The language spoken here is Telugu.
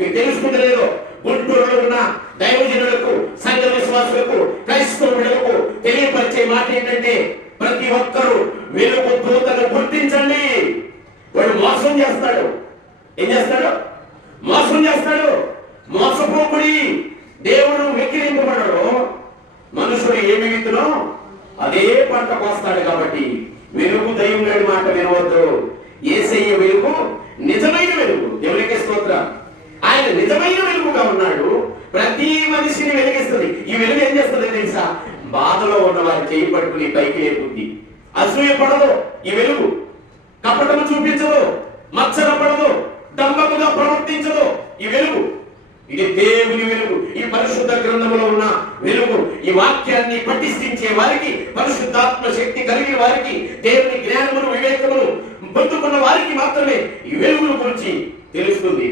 మీకు తెలుసుకుంటలేదో గుంటూరులో ఉన్న దైవజనులకు, సంఘ విశ్వాసులకు, క్రైస్తవులకు తెలియపరిచే మాట ఏంటంటే ప్రతి ఒక్కరూ వెలుగు దూతను గుర్తించండి. వాడు మోసం చేస్తాడు. ఏం చేస్తాడు? మోసం చేస్తాడు. మోసపోకుడి. దేవుడు వెక్కిరింపబడడు. మనుషుడు ఏమి విత్తునో అదే పంట కోస్తాడు. కాబట్టి వెలుగు దైవం లేని మాట వినవద్దు. యేసయ్య వెలుగు నిజమైన వెలుగు. దేవునికి స్తోత్రం. ఆయన నిజమైన వెలుగుగా ఉన్నాడు. ప్రతి మనిషిని వెలిగిస్తుంది. ఈ వెలుగు ఏం చేస్తుంది తెలుసా? బాధలో ఉన్న వారి చేయి పట్టుకుని పైకి లేపుద్ది. అసూయ పడదు ఈ వెలుగు. కపటము చూపించదు, మత్సర పడదు, డంబముగా ప్రవర్తించదు ఈ వెలుగు. ఇది దేవుని వెలుగు. ఈ పరిశుద్ధ గ్రంథములో ఉన్న వెలుగు. ఈ వాక్యాన్ని పఠించే వారికి, పరిశుద్ధాత్మ శక్తి కలిగిన వారికి, దేవుని జ్ఞానమును వివేకమును పొందుకున్న వారికి మాత్రమే ఈ వెలుగును గురించి తెలుస్తుంది.